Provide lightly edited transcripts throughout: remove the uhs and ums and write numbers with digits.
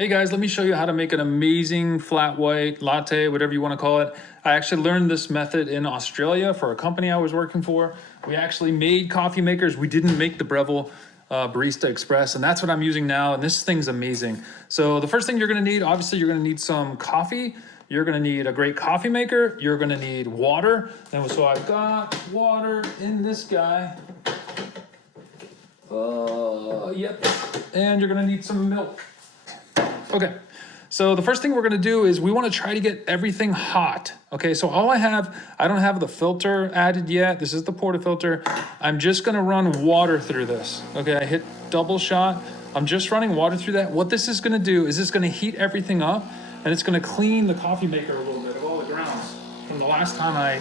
Hey guys, let me show you how to make an amazing flat white latte, whatever you want to call it. I actually learned this method in Australia for a company I was working for. We actually made coffee makers. We didn't make the Breville Barista Express, and that's what I'm using now, and this thing's amazing. So the first thing you're gonna need, obviously you're gonna need some coffee. You're gonna need a great coffee maker. You're gonna need water. And so I've got water in this guy. Yep. And you're gonna need some milk. Okay, so the first thing we're gonna do is we wanna try to get everything hot. Okay, so I don't have the filter added yet. This is the portafilter. I'm just gonna run water through this. Okay, I hit double shot. I'm just running water through that. What this is gonna do is it's gonna heat everything up and it's gonna clean the coffee maker a little bit of all the grounds from the last time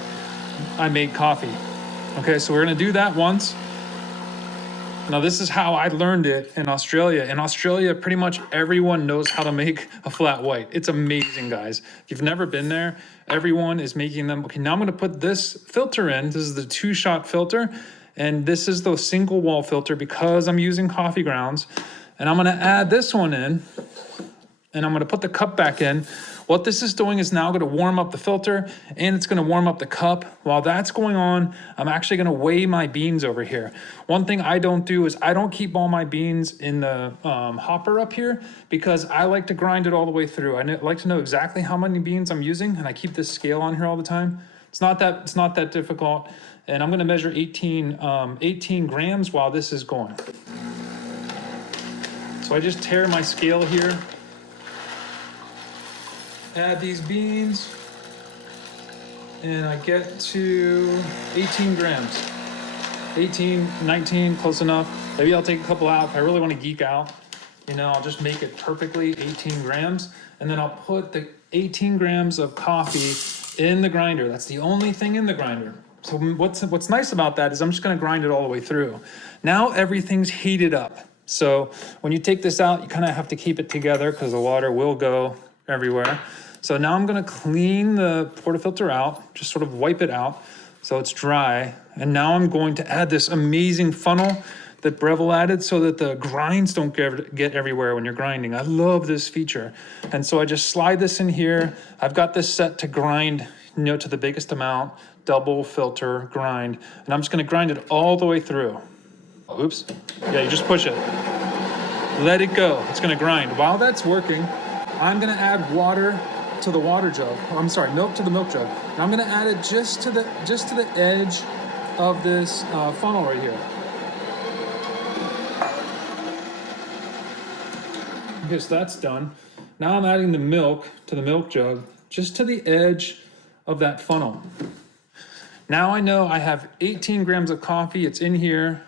I made coffee. Okay, so we're gonna do that once. Now, this is how I learned it in Australia. In Australia, pretty much everyone knows how to make a flat white. It's amazing, guys. If you've never been there, everyone is making them. Okay, now I'm gonna put this filter in. This is the 2-shot filter, and this is the single wall filter because I'm using coffee grounds. And I'm gonna add this one in, and I'm gonna put the cup back in. What this is doing is now gonna warm up the filter and it's gonna warm up the cup. While that's going on, I'm actually gonna weigh my beans over here. One thing I don't do is I don't keep all my beans in the hopper up here because I like to grind it all the way through. I like to know exactly how many beans I'm using, and I keep this scale on here all the time. It's not that difficult. And I'm gonna measure 18 grams while this is going. So I just tear my scale here. Add these beans, and I get to 18 grams. 18, 19, close enough. Maybe I'll take a couple out if I really want to geek out. You know, I'll just make it perfectly 18 grams, and then I'll put the 18 grams of coffee in the grinder. That's the only thing in the grinder. So what's nice about that is I'm just gonna grind it all the way through. Now everything's heated up. So when you take this out, you kind of have to keep it together because the water will go everywhere. So now I'm gonna clean the portafilter out, just sort of wipe it out so it's dry. And now I'm going to add this amazing funnel that Breville added so that the grinds don't get everywhere when you're grinding. I love this feature. And so I just slide this in here. I've got this set to grind, you know, to the biggest amount, double filter grind. And I'm just gonna grind it all the way through. Oops, yeah, you just push it. Let it go, it's gonna grind. While that's working, I'm gonna add water to the water jug. I'm sorry, milk to the milk jug. And I'm gonna add it just to the edge of this funnel right here. Okay, so that's done. Now I'm adding the milk to the milk jug, just to the edge of that funnel. Now I know I have 18 grams of coffee. It's in here.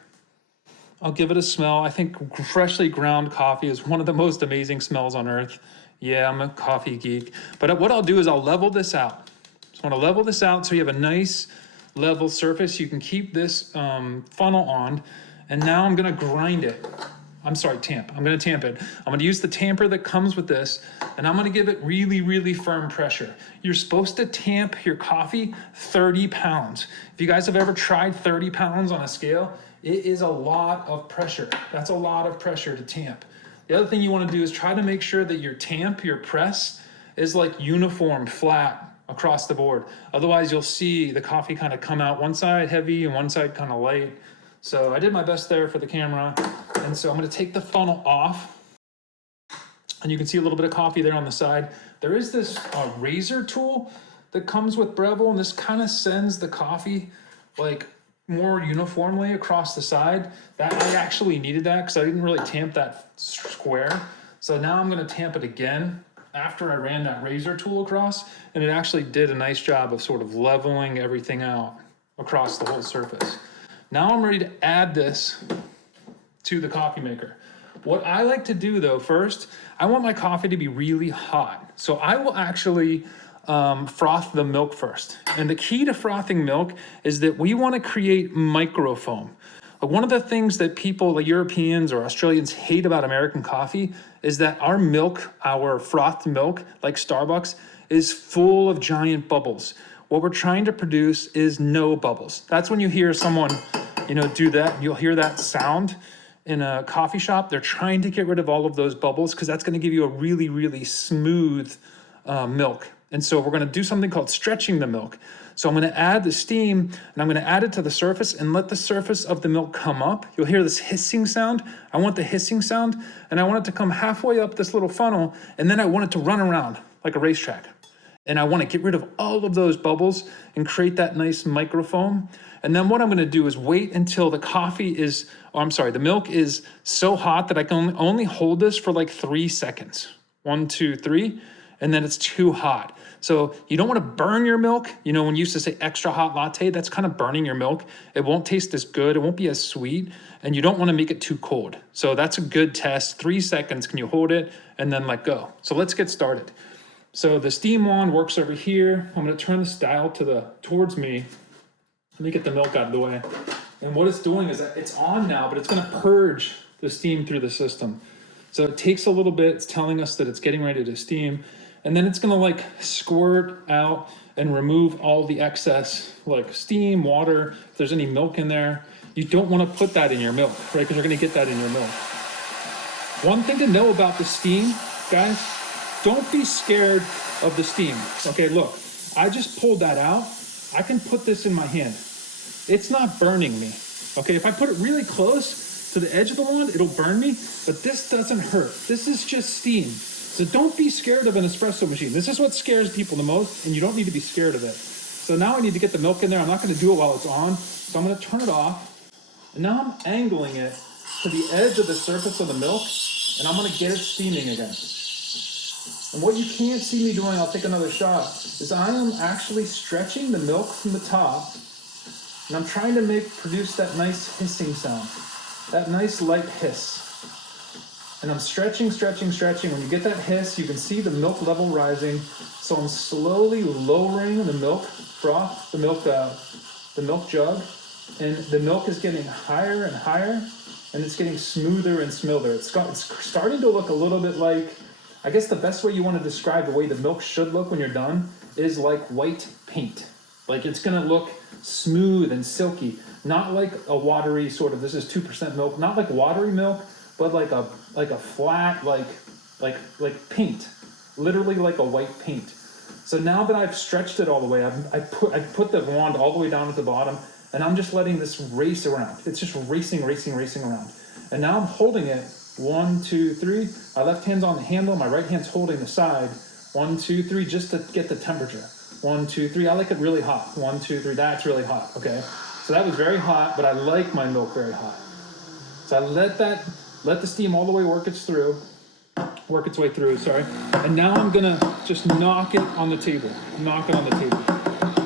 I'll give it a smell. I think freshly ground coffee is one of the most amazing smells on earth. Yeah, I'm a coffee geek. But what I'll do is I'll level this out. So I want to level this out so you have a nice level surface. You can keep this funnel on. And now I'm going to grind it. I'm sorry, tamp. I'm going to tamp it. I'm going to use the tamper that comes with this, and I'm going to give it really, really firm pressure. You're supposed to tamp your coffee 30 pounds. If you guys have ever tried 30 pounds on a scale, it is a lot of pressure. That's a lot of pressure to tamp. The other thing you want to do is try to make sure that your tamp, your press, is like uniform, flat across the board. Otherwise, you'll see the coffee kind of come out one side heavy and one side kind of light. So I did my best there for the camera. And so I'm going to take the funnel off. And you can see a little bit of coffee there on the side. There is this razor tool that comes with Breville, and this kind of sends the coffee like more uniformly across the side. That I actually needed that because I didn't really tamp that square. So now I'm going to tamp it again after I ran that razor tool across, and it actually did a nice job of sort of leveling everything out across the whole surface. Now I'm ready to add this to the coffee maker. What I like to do though, first, I want my coffee to be really hot. So I will actually froth the milk first. And the key to frothing milk is that we want to create microfoam. One of the things that people, like Europeans or Australians, hate about American coffee is that our milk, our frothed milk, like Starbucks, is full of giant bubbles. What we're trying to produce is no bubbles. That's when you hear someone, you know, do that, you'll hear that sound. in a coffee shop, they're trying to get rid of all of those bubbles because that's going to give you a really, really smooth milk. And so we're going to do something called stretching the milk. So I'm going to add the steam and I'm going to add it to the surface and let the surface of the milk come up. You'll hear this hissing sound. I want the hissing sound and I want it to come halfway up this little funnel, and then I want it to run around like a racetrack. And I want to get rid of all of those bubbles and create that nice microfoam. And then what I'm going to do is wait until the the milk is so hot that I can only hold this for like 3 seconds. 1, 2, 3, and then it's too hot. So you don't want to burn your milk. You know, when you used to say extra hot latte, that's kind of burning your milk. It won't taste as good. It won't be as sweet. And you don't want to make it too cold. So that's a good test. 3 seconds, can you hold it? And then let go. So let's get started. So the steam wand works over here. I'm going to turn this dial towards me. Let me get the milk out of the way. And what it's doing is that it's on now, but it's going to purge the steam through the system. So it takes a little bit. It's telling us that it's getting ready to steam. And then it's going to like squirt out and remove all the excess like steam, water. If there's any milk in there, you don't want to put that in your milk, right? Because you're going to get that in your milk. One thing to know about the steam, guys, don't be scared of the steam. Okay, look, I just pulled that out. I can put this in my hand. It's not burning me. Okay, if I put it really close to the edge of the wand, it'll burn me, but this doesn't hurt. This is just steam. So don't be scared of an espresso machine. This is what scares people the most, and you don't need to be scared of it. So now I need to get the milk in there. I'm not going to do it while it's on, so I'm going to turn it off. And now I'm angling it to the edge of the surface of the milk, and I'm going to get it steaming again. And what you can't see me doing, I'll take another shot, is I am actually stretching the milk from the top, and I'm trying to produce that nice hissing sound, that nice light hiss. And I'm stretching, stretching, stretching. When you get that hiss, you can see the milk level rising. So I'm slowly lowering the milk froth, the milk jug, and the milk is getting higher and higher, and it's getting smoother and smoother. It's starting to look a little bit like, I guess the best way you want to describe the way the milk should look when you're done is like white paint. Like it's going to look smooth and silky, not like a watery sort of, this is 2% milk, not like watery milk, but like a flat, like paint, literally like a white paint. So now that I've stretched it all the way, I've put the wand all the way down at the bottom, and I'm just letting this race around. It's just racing around. And now I'm holding it. 1, 2, 3. My left hand's on the handle, my right hand's holding the side. 1, 2, 3, just to get the temperature. 1, 2, 3. I like it really hot. 1, 2, 3. That's really hot. Okay. So that was very hot, but I like my milk very hot. So I let the steam all the way work its way through, sorry. And now I'm gonna just knock it on the table.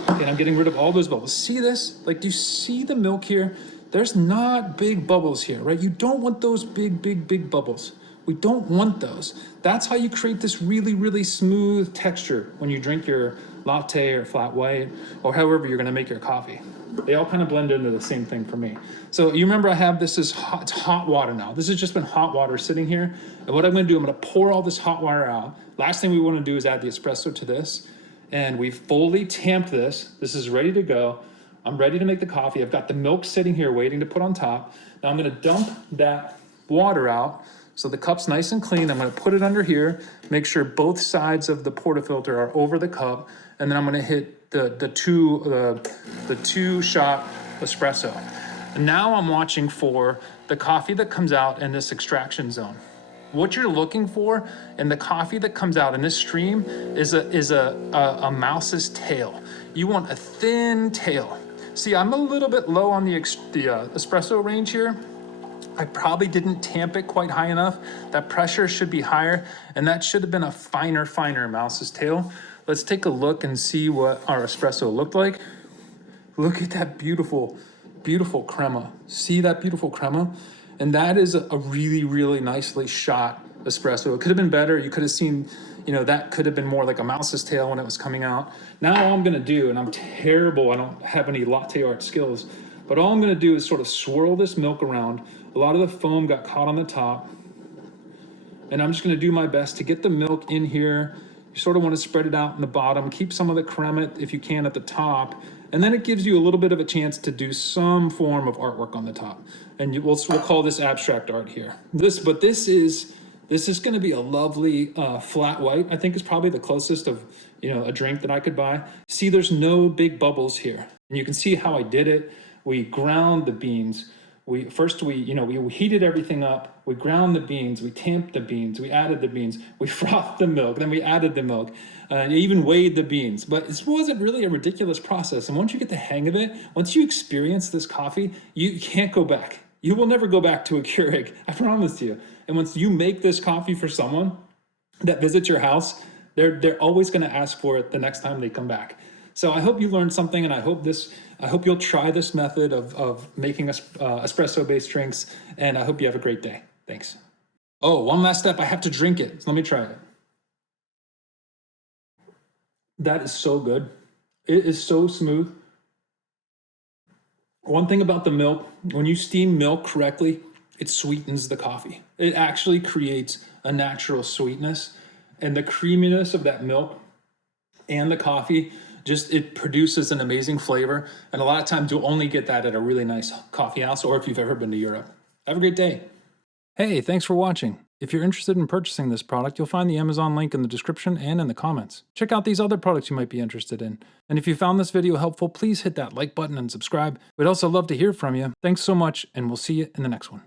Okay, and I'm getting rid of all those bubbles. See this? Like, do you see the milk here? There's not big bubbles here, right? You don't want those big bubbles. We don't want those. That's how you create this really, really smooth texture when you drink your latte or flat white or however you're gonna make your coffee. They all kind of blend into the same thing for me. So you remember I have this is hot, it's hot water now. This has just been hot water sitting here. And what I'm gonna do, I'm gonna pour all this hot water out. Last thing we wanna do is add the espresso to this. And we've fully tamped this. This is ready to go. I'm ready to make the coffee. I've got the milk sitting here waiting to put on top. Now I'm gonna dump that water out so the cup's nice and clean. I'm gonna put it under here, make sure both sides of the portafilter are over the cup, and then I'm gonna hit the two shot espresso. And now I'm watching for the coffee that comes out in this extraction zone. What you're looking for in the coffee that comes out in this stream is a mouse's tail. You want a thin tail. See, I'm a little bit low on the espresso range here. I probably didn't tamp it quite high enough. That pressure should be higher, and that should have been a finer mouse's tail. Let's take a look and see what our espresso looked like. Look at that beautiful crema. See that beautiful crema? And that is a really, really nicely shot espresso. It could have been better. You could have seen, that could have been more like a mouse's tail when it was coming out. Now all I'm gonna do, and I'm terrible, I don't have any latte art skills, but all I'm gonna do is sort of swirl this milk around. A lot of the foam got caught on the top. And I'm just gonna do my best to get the milk in here You sort of want to spread it out in the bottom, keep some of the crema if you can at the top, and then it gives you a little bit of a chance to do some form of artwork on the top. And we'll call this abstract art here. This is going to be a lovely flat white. I think is probably the closest of a drink that I could buy. See, there's no big bubbles here, and you can see how I did it. We ground the beans. We heated everything up. We ground the beans. We tamped the beans. We added the beans. We frothed the milk. Then we added the milk. And even weighed the beans. But this wasn't really a ridiculous process. And once you get the hang of it, once you experience this coffee, you can't go back. You will never go back to a Keurig. I promise you. And once you make this coffee for someone that visits your house, they're always going to ask for it the next time they come back. So I hope you learned something, and I hope you'll try this method of making espresso-based drinks, and I hope you have a great day. Thanks. Oh, one last step. I have to drink it. So let me try it. That is so good. It is so smooth. One thing about the milk, when you steam milk correctly, it sweetens the coffee. It actually creates a natural sweetness, and the creaminess of that milk and the coffee, it produces an amazing flavor. And a lot of times you'll only get that at a really nice coffee house, or if you've ever been to Europe. Have a great day. Hey, thanks for watching. If you're interested in purchasing this product, you'll find the Amazon link in the description and in the comments. Check out these other products you might be interested in. And if you found this video helpful, please hit that like button and subscribe. We'd also love to hear from you. Thanks so much, and we'll see you in the next one.